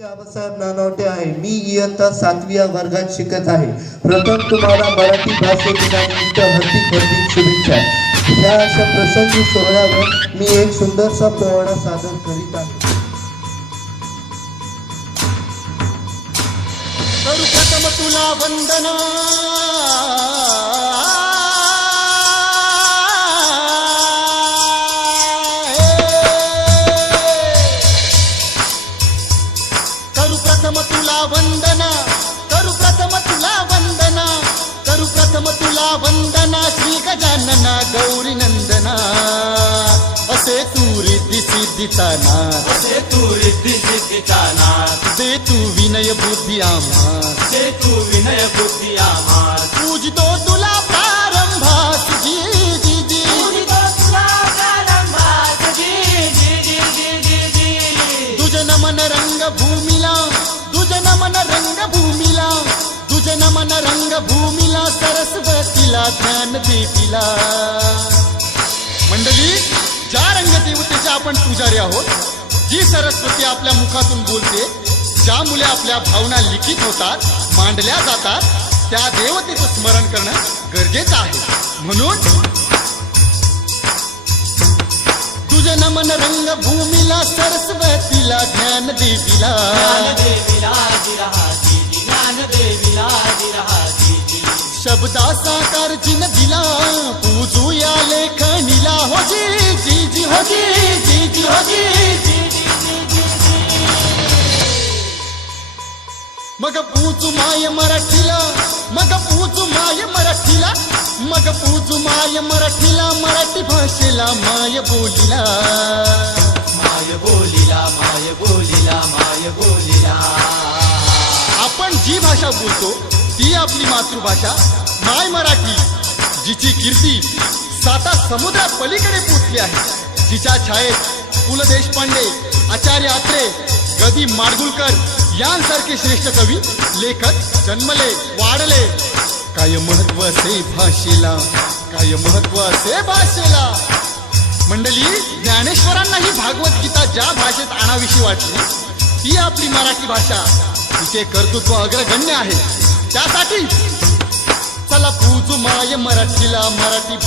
आबासाहेब नानवटे आहे. मी इयत्ता 7वी वर्गात शिकत आहे. प्रथम तुम्हाला मराठी भाषा दिनानिमित्त हार्दिक शुभेच्छा. ह्या अशा प्रसंगी सोहळ्यावर मी एक सुंदरसा पोवाडा सादर करीत आहे. करू प्रथम तुला वंदना, करू प्रथम तुला वंदना, करू प्रथम तुला वंदना, करू प्रथम तुला वंदना. श्री गजानना गौरी नंदना, असे तू रिद्धी सिद्धीचा नाथ, असे तू रिद्धी सिद्धीचा नाथ. दे तू विनय बुद्धी आम्हास, दे तू विनय बुद्धी आम्हास. पूजितो तुला प्रारंभास. जी जी जी पूजितो तुला प्रारंभास. जी जी जी जी जी जी. तुझ नमन रंग भूमीला, तुझ नमन रंग भूमीला, तुझ नमन रंग भूमीला. सरस्वतीला ज्ञान देवीला. मंडळी, ज्या रंगदेवतेच्या आपण पुजारी आहोत, जी सरस्वती आपल्या मुखातून बोलते, ज्या मुले आपल्या भावना लिखित होतात, मांडल्या जातात, त्या देवतेचं स्मरण करणं गरजेचं आहे. म्हणून तुझे नमन रंग भूमीला, सरस्वतीला ज्ञान देवीला. ज्ञानदेवीला जिरहा जीजी, ज्ञानदेवीला जिरहा जीजी. शब्दा साकार जिन दिला, पूजूया लेखनीला. हो जी जी जी, हो जी जी जी, हो जी जी जी जी जी. मग पूजू माय मराठीला, मग पूजू माय मराठीला, मग पूजू माय मराठीला. मराठी भाषेला माय बोलीला. माय बोलीला, माय बोलीला, माय बोलीला. आपण जी भाषा बोलतो ती आपली मातृभाषा माय मराठी, जिची कीर्ती 7 समुद्रा पलीकडे पोचली आहे, जिच्या छायेत पु ल देशपांडे, आचार्य अत्रे, गदी माडगुळकर यांसारखे श्रेष्ठ कवी लेखक जन्मले, वाढले. काय महत्व असे भाषेला, काय महत्व असे भाषेला. मंडळी, ज्ञानेश्वरांनाही भागवत गीता ज्या भाषेत आणावीशी वाटली, ती आपली मराठी भाषा, तिचे कर्तृत्व अग्रगण्य आहे. त्यासाठी चला पूजू माय मराठीला. मराठी